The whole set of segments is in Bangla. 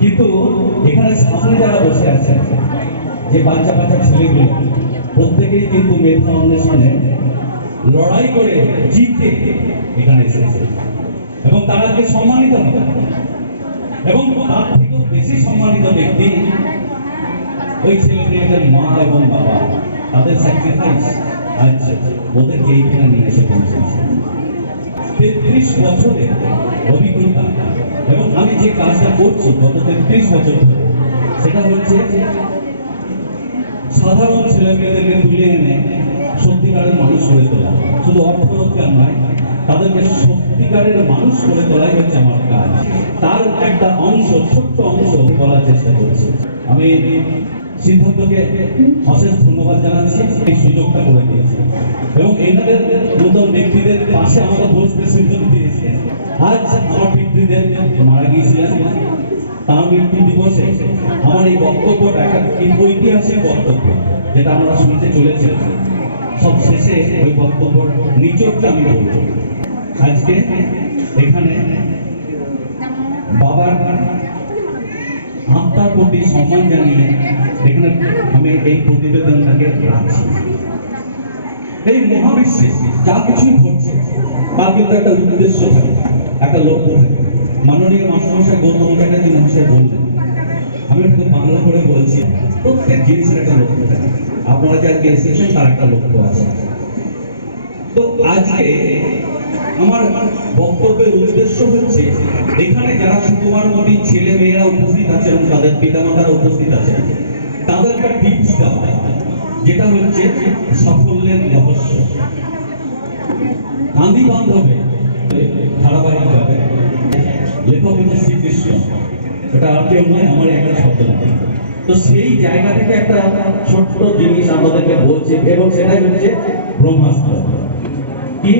কিন্তু এখানে সামনে যারা বসে আছেন, যে বাচ্চা বাচ্চা ছেলেগুলো, প্রত্যেকেই কিন্তু মেধা অন্বেষণে লড়াই করে জিতে এখানে এসেছে এবং তাদেরকে সম্মানিত হবে। এবং তার থেকেও বেশি সম্মানিত ব্যক্তি ওই ছেলেমেয়েদের মা এবং বাবা, তাদের স্যাক্রিফাইস আজ ওদেরকে এইখানে নিয়ে এসে পৌঁছেছে। 33 বছরের অভিজ্ঞতা এবং আমি যে কাজটা করছি গত 33 বছর ধরে, সেটা হচ্ছে সাধারণ ছেলেমেয়েদেরকে তুলে এনে সত্যিকারের মানুষ করে তোলা। শুধু অর্থ রোজগার নয়, তাদেরকে সত্যিকারের মানুষ করে তোলাই হচ্ছে আমার কাজ। তার একটা অংশ, ছোট্ট অংশ বলার চেষ্টা করছি। আমি সিদ্ধান্তকে অশেষ ধন্যবাদ জানাচ্ছি, এই সুযোগটা করে দিয়েছে এবং এইনাদের নতুন ব্যক্তিদের পাশে আমাকে বসতে সুযোগ দিয়েছে। আজ আমার পিতৃদের মারা গিয়েছিলেন, তার মৃত্যু দিবসে আমার এই বক্তব্যটা একটা ঐতিহাসিক বক্তব্য, যেটা আমরা শুনতে চলেছি। সব শেষে ওই বক্তব্যের নিচরটা আমি বলব। আজকে এখানে বাবার আত্মার প্রতি সম্মান জানিয়ে এখানে আমি এই প্রতিবেদনটাকে রাখছি। এই মহাবিশ্বে যা কিছুই ঘটছে তার কিন্তু একটা উদ্দেশ্য থাকে, একটা লক্ষ্য থাকে। মাননীয় মাস্টারমশাই গৌতম ব্যানার্জি মহাশয় বললেন, আমি একটু বাংলা করে বলছি, প্রত্যেক জিনিসের একটা লক্ষ্য থাকে। আপনারা যে আজকে এসেছেন তার একটা লক্ষ্য আছে। তো আজকে আমার বক্তব্যের উদ্দেশ্য হচ্ছে, এখানে যারা সুকুমার মোদী ছেলে মেয়েরা উপস্থিত আছেন, তাদের পিতামাতারা উপস্থিত আছেন, তাদের একটা টিপস দেওয়া, যেটা হচ্ছে সাফল্যের রহস্য। গান্ধী বান্ধবে ধারাবাহিকভাবে লেখক হচ্ছে শ্রীকৃষ্ণ, এটা আর কেউ নয়, আমার একটা শব্দ নয়। তো সেই জায়গা থেকে একটা ছোট্ট জিনিস আমাদেরকে বলছে, এবং সেটাই হচ্ছে ব্রহ্মাস্ত্র। কি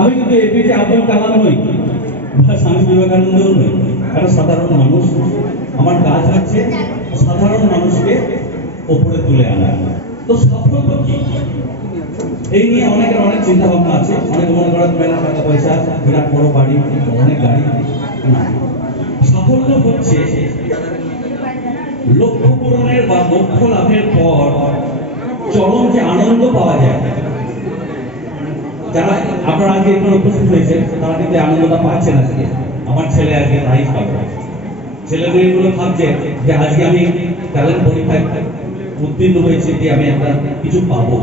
আমি কিন্তু এপিজে আব্দুল কালাম নই বা স্বামী বিবেকানন্দও নই, একটা সাধারণ মানুষ। আমার কাজ হচ্ছে সাধারণ মানুষকে ওপরে তুলে আনা। তো সাফল্য কি, এই নিয়ে অনেকের অনেক চিন্তা ভাবনা আছে। অনেকে মনে করেন মেলা টাকা পয়সা, বিরাট বড় বাড়ি, অনেক গাড়ি। না, সাফল্য হচ্ছে লক্ষ্য পূরণের বা লক্ষ্য লাভের পর চরম যে আনন্দ পাওয়া যায়। যারা আপনারা আজকে এখানে উপস্থিত হয়েছেন, তারা কিন্তু আনন্দটা পাচ্ছেন। আজকে আমার ছেলে আজকে প্রাইজ পাবে, ছেলে মেয়েগুলো ভাবছে যে আজকে আমি ট্যালেন্ট পরীক্ষায় উত্তীর্ণ হয়েছে, যে আমি একটা কিছু পাবো।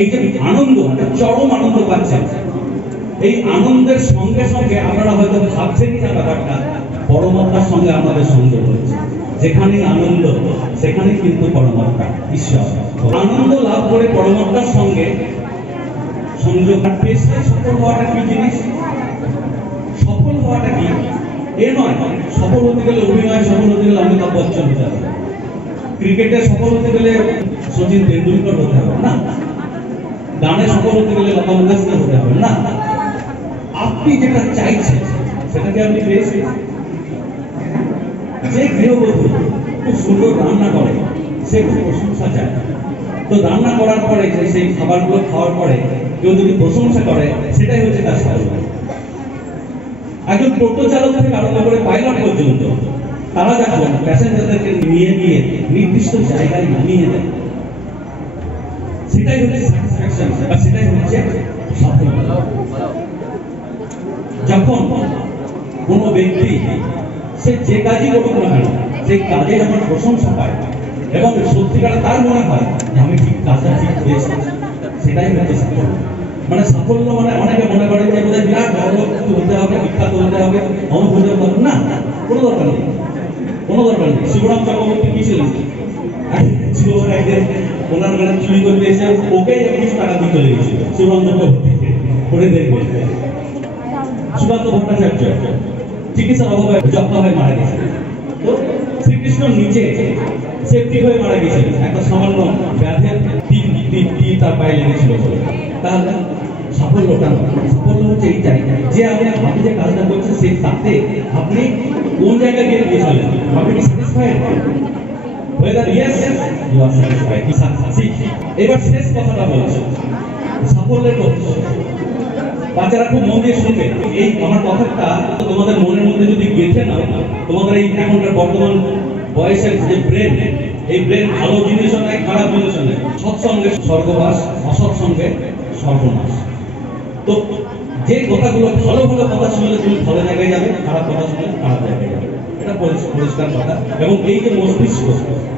এই যে আনন্দ, একটা চরম আনন্দ পাচ্ছেন, এই আনন্দের সঙ্গে সঙ্গে আপনারা হয়তো ভাবছেনই না ব্যাপারটা, পরমাত্মার সঙ্গে আমাদের সংযোগ হচ্ছে। যেখানে আনন্দ সেখানে কিন্তু পরমাত্মা, ঈশ্বর। আনন্দ লাভ করে পরমাত্মার সঙ্গে সংযোগ। সফল হওয়াটা কি জিনিস? সফল হওয়াটা কি এ নয়, সফল হতে গেলে অভিনয়, সফল হতে গেলে অমিতাভ বচ্চন হতে হবে, ক্রিকেটে সফল হতে গেলে সচিন তেন্ডুলকর হতে হবে না, গানে সফল হতে গেলে লতা মঙ্গেশকর হতে হবে না। আপনি যেটা চাইছেন সেটাকে আপনি পেয়েছেন। যে গৃহবধূ খুব সুন্দর রান্না করে, সে খুব প্রশংসা চায়। তো রান্না করার পরে যে সেই খাবারগুলো খাওয়ার পরে কেউ যদি প্রশংসা করে, সেটাই হচ্ছে তার সাফল্য। একজন টোটো চালক থেকে আরম্ভ করে পাইলট পর্যন্ত, তারা যখন প্যাসেঞ্জারদেরকে নিয়ে গিয়ে নির্দিষ্ট জায়গায় নামিয়ে দেয়, সেটাই হচ্ছে স্যাটিসফ্যাকশন বা সেটাই হচ্ছে সাফল্য। যখন কোনো ব্যক্তি সে যে কাজই করুক না কেন, সেই কাজে যখন প্রশংসা পায় এবং সত্যিকার তার মনে হয় যে আমি ঠিক কাজটা ঠিক করেছি, সেটাই হচ্ছে সাফল্য। মানে সাফল্য মানে অনেকে মনে করে যে বোধহয় বিরাট বড় হতে হবে, বিখ্যাত হতে হবে, অমুক হতে হবে। না, কোনো দরকার নেই, কোনো দরকার নেই। শিবরাম চক্রবর্তী কি ছিলেন? ওনার মানে চুরি করতে এসে ওকে 21 টাকা দিয়ে চলে গেছিল শিবরাম চক্রবর্তীকে, করে দেখবে। সুকান্ত ভট্টাচার্য চিকিৎসার অভাবে যত্ন হয়ে মারা গেছে। তো শ্রীকৃষ্ণ নিচে সেফটি হয়ে মারা গেছিল, একটা সামান্য ব্যাধের তীর তার পায়ে লেগেছিল। তাহলে সাফল্যটা, সাফল্য হচ্ছে এইটাই যে আপনি যে কাজটা করছেন সেই তাতে আপনি কোন জায়গায় গিয়ে পৌঁছালেন, আপনি কি satisfied? whether yes you are satisfied, এবার শেষ কথাটা বলছি, সাফল্যের লক্ষ্য। বাচ্চারা খুব মন দিয়ে শুনবে। এই আমার কথাটা তোমাদের মনের মধ্যে যদি গেঁথে নাও, তোমাদের এই এখনকার বর্তমান বয়সের যে ব্রেন, এই ব্রেন ভালো জিনিসও নয়, খারাপ জিনিসও নয়। সৎসঙ্গে স্বর্গবাস, অসৎসঙ্গে সর্বনাশ। তো যে কথাগুলো ভালো ভালো কথা শুনলে তুমি ভালো জায়গায় যাবে, খারাপ কথা শুনলে খারাপ জায়গায় যাবে, এটা পরিষ্কার কথা। এবং এই যে মস্তিষ্ক,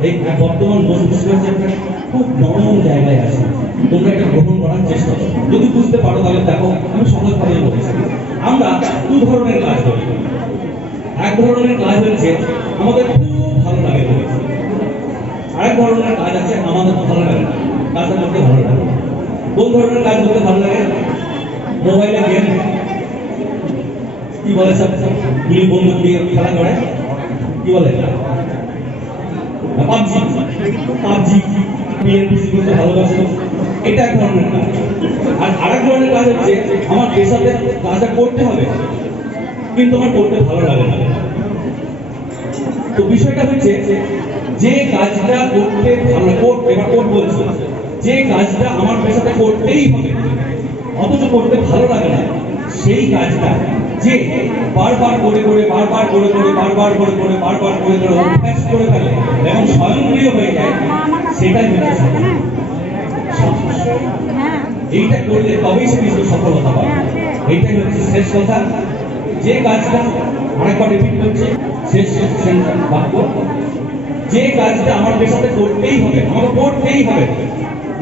এই বর্তমান মস্তিষ্ক হচ্ছে একটা খুব নরম জায়গায় আছে, তোমরা এটা গ্রহণ করার চেষ্টা করো। যদি বুঝতে পারো তাহলে দেখো, আমি সহজভাবে বলেছি। আমরা দু ধরনের কাজ করি। এক ধরনের কাজ হচ্ছে আমাদের খুব ভালো লাগে করেছি, আরেক ধরনের কাজ আছে আমাদের ভালো লাগে না, কাজটা করতে ভালো লাগে। কোন ধরনের কাজ করতে ভালো লাগে? মোবাইলে গেম, কি বলে সব গুলি বন্দুক দিয়ে খেলা করে, কি বলে পাবজি, পাবজি পিএনপিসি করতে ভালোবাসে, এটা এক ধরনের কাজ। আর আরেক ধরনের কাজ হচ্ছে আমার পেশাতে কাজটা করতে হবে কিন্তু আমার করতে ভালো লাগে না। তো বিষয়টা হচ্ছে যে কাজটা করতে ভালো এবার কোর্ট বলছে যে কাজটা আমার পেশাতে করতেই হবে অথচ করতে ভালো লাগে না, সেই কাজটা যে বারবার করে করে বারবার করে করে বারবার করে করে বারবার করে করে অভ্যাস করে ফেলে এবং স্বয়ংক্রিয় হয়ে যায়, সেটাই হচ্ছে এইটা করলে তবেই সে কিছু সফলতা পাবে। এইটাই হচ্ছে শেষ কথা। যে কাজটা আরেকবার রিপিট করছে, শেষ বাক্য, যে কাজটা আমার পেশাতে করতেই হবে, আমাকে করতেই হবে,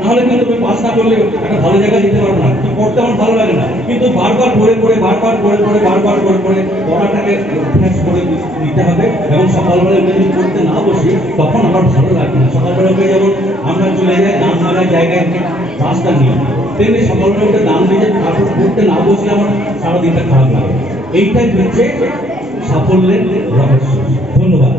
নাহলে কিন্তু তুমি পাস না করলে একটা ভালো জায়গায় যেতে পারবো না। পড়তে আমার ভালো লাগে না, কিন্তু বারবার পড়ে পড়ে বারবার পড়ে পড়ে বারবার পড়ে পড়ে পড়াটাকে অভ্যাস করে নিতে হবে। এবং সকালবেলা যদি পড়তে না বসি তখন আমার ভালো লাগবে না। সকালবেলা উঠে যেমন আমরা চলে যাই নাম মারার জায়গায় রাস্তা নিয়ে, তেমনি সকালবেলা উঠে নাম দিয়ে তারপর পড়তে না বসলে আমার সারাদিনটা খারাপ লাগে। এইটাই হচ্ছে সাফল্যের রহস্য। ধন্যবাদ।